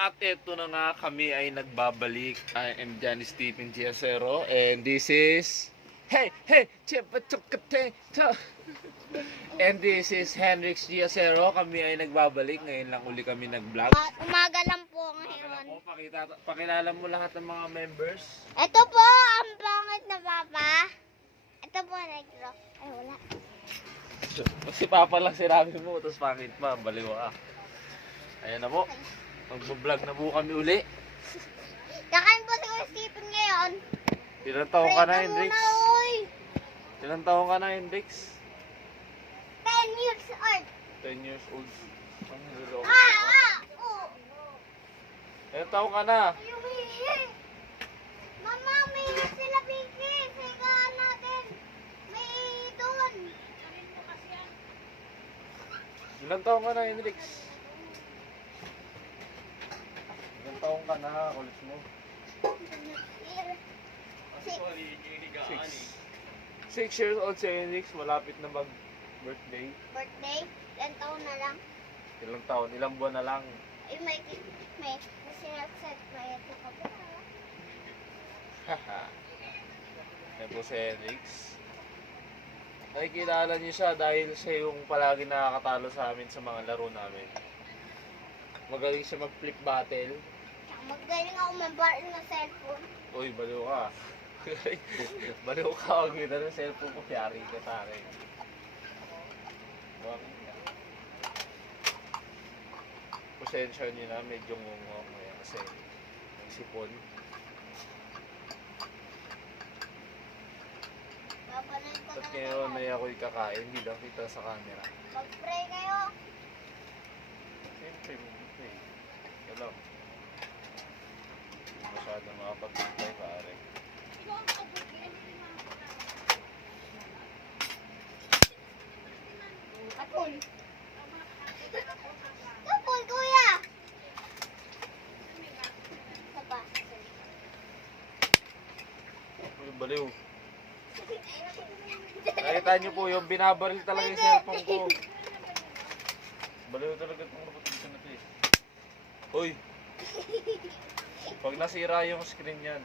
At ito na nga, kami ay nagbabalik. I am Johnny Stephen Giacero and this is... Hey! And this is Henrix Giacero. Kami ay nagbabalik. Ngayon lang uli kami nag-vlog. Umaga lang po ngayon. Pakilala mo lahat ng mga members. Ito po ang pangit na papa. Ito po negro. Ay wala. Si Papa lang sinabi mo, tapos pangit pa, baliw ka. Ayan na po, mag-vlog na po kami uli. Kakain po si Stephen ngayon. Ilang taong ka na, Pray Hendrix? muna, oy. Ilang taong ka na, Hendrix? 10 years old. 10 years old. Ang niloloko. Oh. Ilang taong ka na? Ay, umihi. Mama, may sila Pinky. Sigaan natin. May doon. Ilang taong ka na, Hendrix? Ilang taong ka na, kulit mo? 6 years old si Hendrix, malapit na mag-birthday. Birthday? Ilan taon na lang? Ilang taon? Ilang buwan na lang? Ay, may sinagset. May ito ka po. Yan po si Hendrix. Nakikilala niyo siya dahil siya yung palagi nakakatalo sa amin sa mga laro namin. Magaling siya mag-flip battle. Magaling ako mabaril ng cellphone. Uy, baliw ka. Baliw ka, huwag kita ng cellphone ko, yari ka sa akin. Bakit ka? Pasensya niyo na, medyo ngungong ngayon kasi nagsipon. Papanood ko At na ngayon ay ako'y kakain, hindi lang kita sa camera. Mag-pray kayo. Siyempre, mag-pray. Alam. Hindi masyado makapag-pray, pare. Kapul. Kapul, kuya. Isa pa. Uy, baliw. Nakita niyo po yung binabaril talaga yung cellphone ko. Baliw talaga itong kapatid na ito eh. Uy! Pag nasira yung screen yan.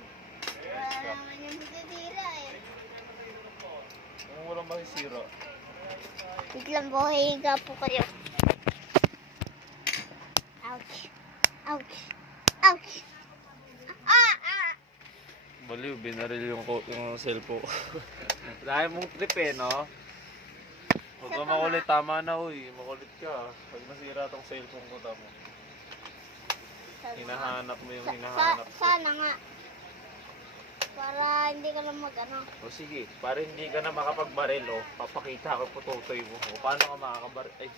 Wala naman yung matitira eh. Kung walang masisira. Biglang po, hihiga po kayo. Ouch. Ouch. Ouch. Baliw, binaril yung cellphone ko. Dahil mong trip eh, no? Huwag ka makulit, tama na uy. Makulit ka. Pag nasira tong cellphone ko, tama. Hinahanap mo yung hinahanap ko. Sana nga. Para hindi ka lang mag-ano. O sige, para hindi ka na makapagbaril, oh. Papakita ko po tutoy mo. O, paano ka makakabaril? Ay,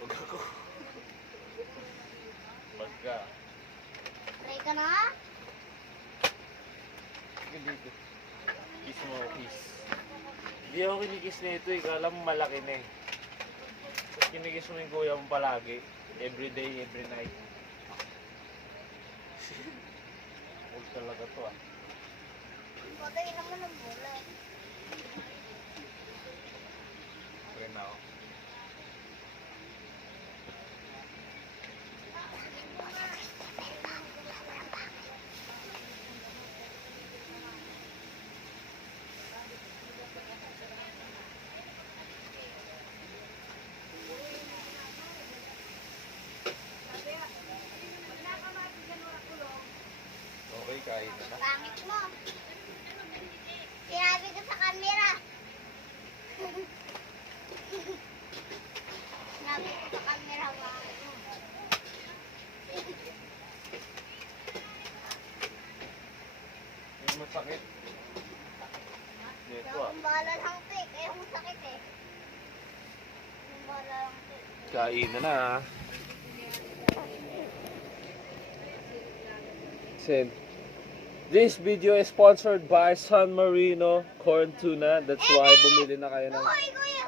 huwag ako. Pagka. Pray ka na. Sige dito. Kiss mo, kiss. Hindi ako kinikiss na ito eh. Kala mo malaki na eh. Tapos kinikiss mo yung kuya mo palagi. Every day, every night. Huwag talaga to ah. Patay naman ang bola. Okay na ako. Okay, kain na na. Pangit mo. Sinabi ko sa camera. Sinabi ko sa camera, pangit mo. Yung masakit. Dito ah. Yung bala lang ito eh. Kaya masakit eh. Yung bala lang ito eh. Kain na na. Send. This video is sponsored by San Marino Corn Tuna. That's why bumili na kayo ng... Hoy, kuya!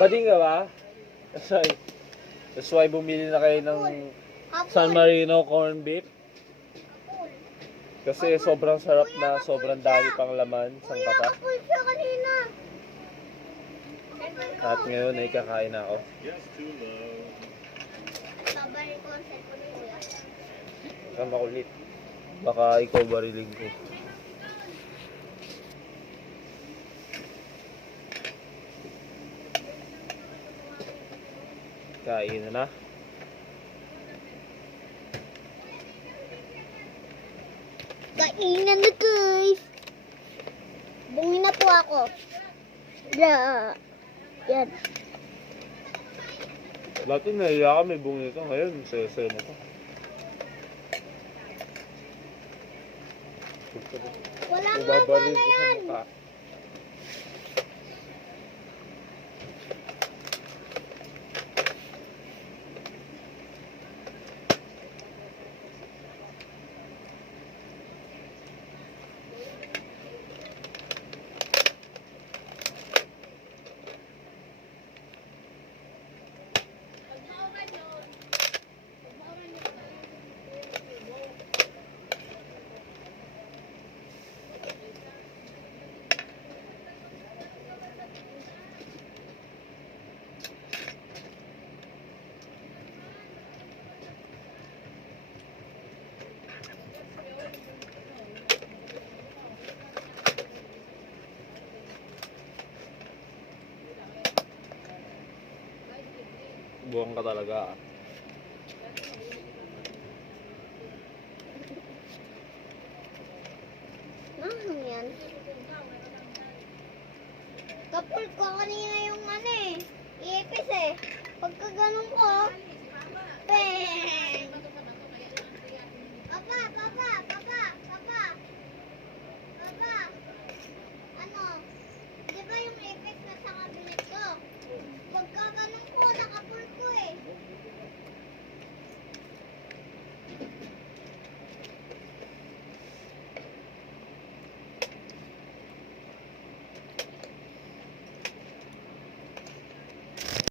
Bading ka ba? That's why bumili na kayo ng San Marino Corn Beef. Kasi sobrang sarap na, sobrang dami pang laman. Sang Kuya, kapa. kapul siya kanina. At ngayon ay kakain na ako. Sabay ko ang cellphone Ka makulit. Baka ikaw bariling ko. Kain na. Kainan na guys. Bungin na po ako. Yan. Dati nahiya ka, may bungi ka. Ngayon, saya-saya mo ka. Wala nga Ubabalin pala ko sa yan. mukha. Buwang ka talaga. Ano yan? Kapul ko kanina yung ano eh. Iipis eh. Pagka ganun ko. Pe.